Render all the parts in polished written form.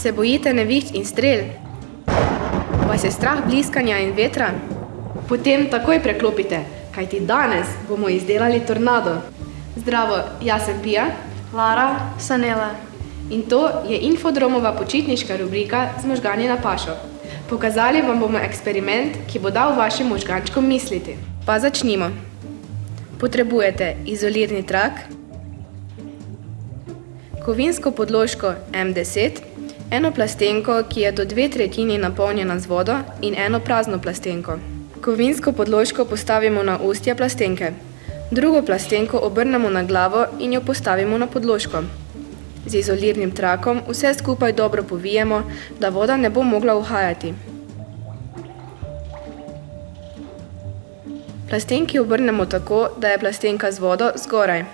Se bojite neviht in strel? Vas je strah bliskanja in vetra? Potem takoj preklopite, kajti danes bomo izdelali tornado. Zdravo, jaz sem Pija. Lara, Sanela. In to je Infodromova počitniška rubrika z možgani na pašo. Pokazali vam bomo eksperiment, ki bo dal vašim možgančkom misliti. Pa začnimo. Potrebujete izolirni trak, kovinsko podložko M10, eno plastenko, ki je do 2/3 napolnjena z vodo in eno prazno plastenko. Kovinsko podložko postavimo na ustja plastenke. Drugo plastenko obrnemo na glavo in jo postavimo na podložko. Z izolirnim trakom vse skupaj dobro povijemo, da voda ne bo mogla uhajati. Plastenki obrnemo tako, da je plastenka z vodo zgoraj.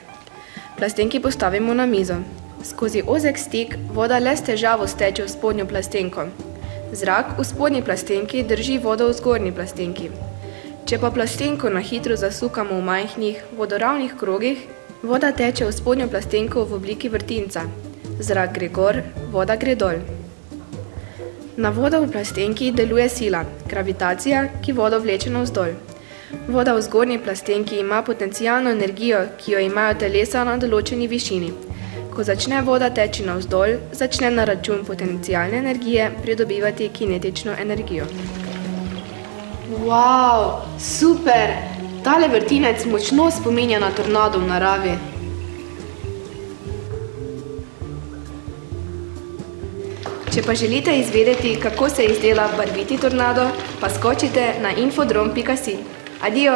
Plastenki postavimo na mizo. Skozi ozek stik voda le s težavo steče v spodnjo plastenko. Zrak v spodnji plastenki drži vodo v zgornji plastenki. Če pa plastenko na hitro zasukamo v majhnih, vodoravnih krogih, voda teče v spodnjo plastenko v obliki vrtinca. Zrak gre gor, voda gre dol. Na vodo v plastenki deluje sila, gravitacija, ki vodo vleče navzdol. Voda v zgornji plastenki ima potencialno energijo, ki jo imajo telesa na določeni višini. Ko začne voda teči navzdol, začne na račun potencialne energije pridobivati kinetično energijo. Wow, super! Tale vrtinec močno spominja na tornado v naravi. Če pa želite izvedeti, kako se izdela barviti tornado, pa skočite na infodrom.si. Adijo!